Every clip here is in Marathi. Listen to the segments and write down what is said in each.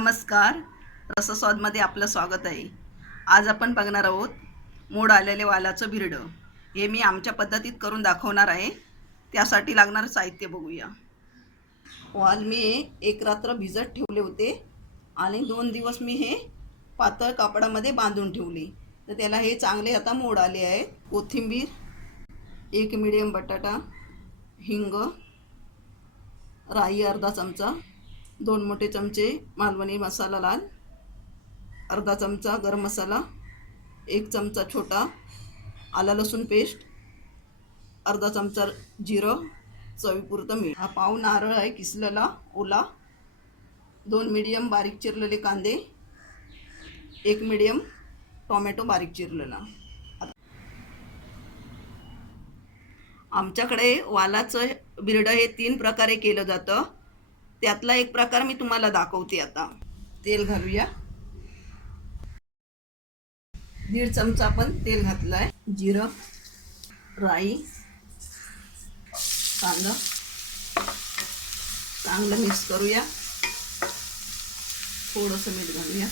नमस्कार, रसस्वादमध्ये आपलं स्वागत आहे. आज आपण बघणार आहोत मोड आलेले वालाचं बिरडं. हे मी आमच्या पद्धतीत करून दाखवणार आहे. त्यासाठी लागणारं साहित्य बघूया. वाल मी एक रात्र भिजत ठेवले होते आणि 2 दिवस मी हे पातळ कापडामध्ये बांधून ठेवले. तर त्याला हे चांगले आता मोड आले आहेत. कोथिंबीर, 1 मीडियम बटाटा, हिंग, राई अर्धा चमचा, 2 मोठे चमचे मालवणी मसाला लाल, अर्धा चमचा गरम मसाला, 1 चमचा छोटा आला लसूण पेस्ट, अर्धा चमचा जिरं, चवीपुरतं मीठ. हा पाव नारळ आहे किसलेला ओला, 2 मीडियम बारीक चिरलेले कांदे, 1 मीडियम टोमॅटो बारीक चिरलेला. आमच्याकडे वालाचं बिरडं हे 3 प्रकारे केलं जातं. त्यातला एक प्रकार मी तुम्हाला दाखवते आता. तेल घालूया. 1.5 चमचा आपण तेल घातलं आहे. जिरं, राई, कांदा चांगलं मिक्स करूया. थोडंसं मीठ घालूया.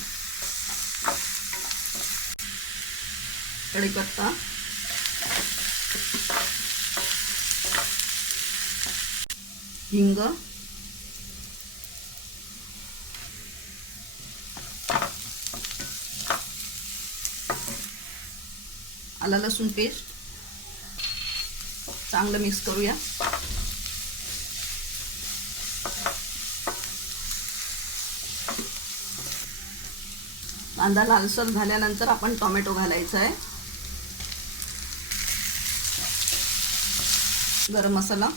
कढीपत्ता, हिंग, आला लसूण पेस्ट चांगलं मिक्स करूया. कांदा लालसर झाल्यानंतर आपण टोमॅटो घालायचा आहे. गरम मसाला,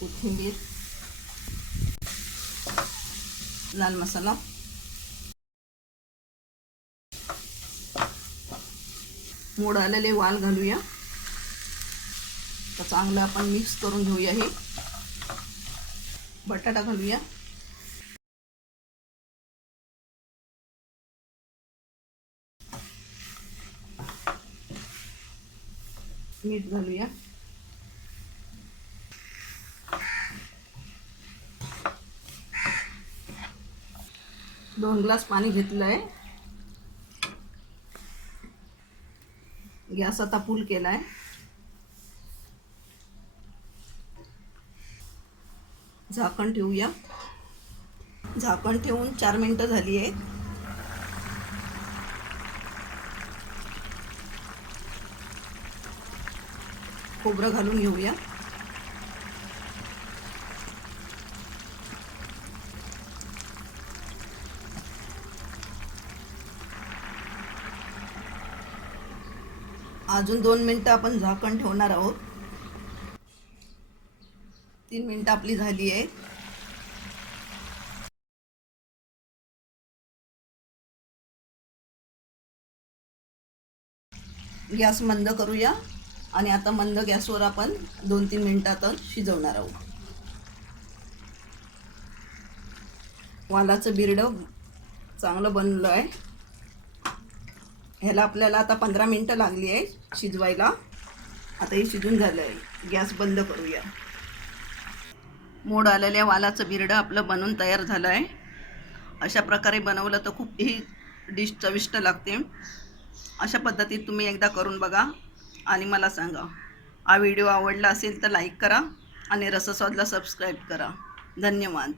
कोथिंबीर, लाल मसाला, मोड आलेले वाल घालूया. तर चांगलं आपण मिक्स करून घेऊया. हे बटाटा घालूया. मीठ घालूया. दोन ग्लास पाणी घेतलं आहे. गॅस आता फुल केला आहे. झाकण ठेवूया. झाकण ठेवून 4 मिनिटं झाली आहेत. खोबरं घालून घेऊया. अजून 2 मिनिटं आपण झाकण ठेवणार आहोत. 3 मिनिटं आपली झाली आहे. गॅस मंद करूया आणि आता मंद गॅसवर आपण 2-3 मिनिटात शिजवणार आहोत. वालाचं बिरडं चांगलं बनलं आहे. ह्याला आपल्याला आता 15 मिनिटं लागली आहे शिजवायला. आता हे शिजून झालं आहे. गॅस बंद करूया. मोड आलेल्या वालाचं बिरडं आपलं बनवून तयार झालं आहे. अशा प्रकारे बनवलं तर खूप ही डिश चविष्ट लागते. अशा पद्धतीत तुम्ही एकदा करून बघा आणि मला सांगा. हा व्हिडिओ आवडला असेल तर लाईक करा आणि रसस्वादला सबस्क्राईब करा. धन्यवाद.